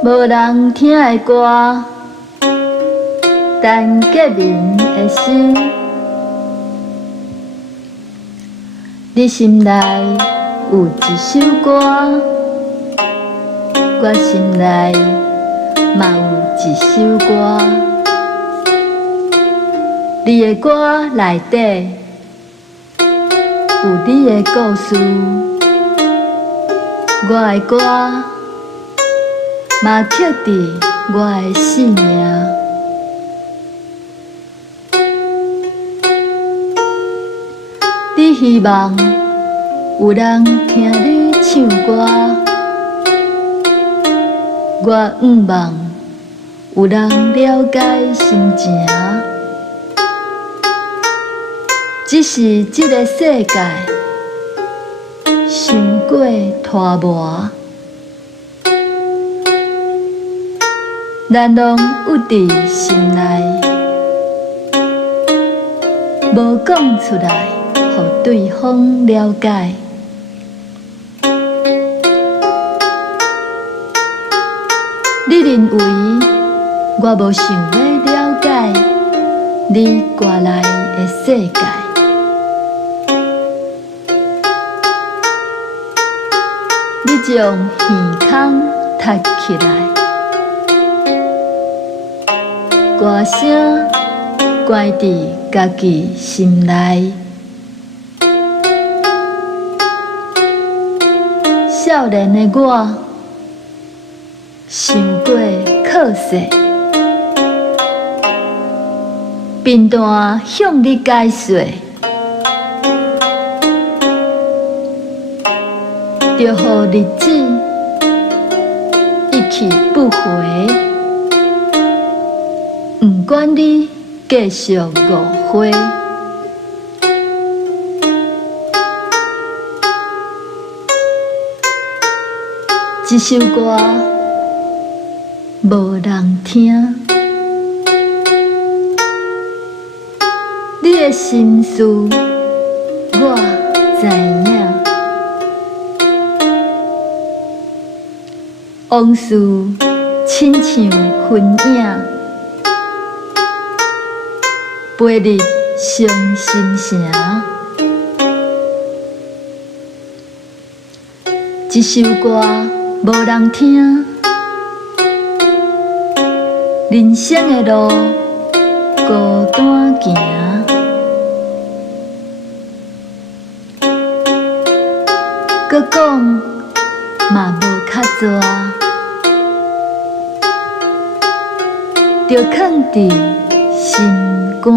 无人听的歌，陈洁民的诗。你心内有一首歌，我心内嘛有一首歌。你的歌内底有你的故事，我的歌嘛刻伫我的生命。你希望有人听你唱歌，我愿望有人了解心情。只是这个世界伤过拖磨，咱拢有伫心内，无讲出来，互对方了解。你认为我无想要了解你歌内的世界？你将耳孔凸起来，歌声关伫家己心内。少年的我，伤过考试，片段向你解说。就予日子一去不回，不管你继续误会。这首歌无人听，你的心事我知影。往事亲像云影，飞入伤心城。这首歌无人听，人生的路孤单行。搁讲嘛无较热，就藏伫心肝。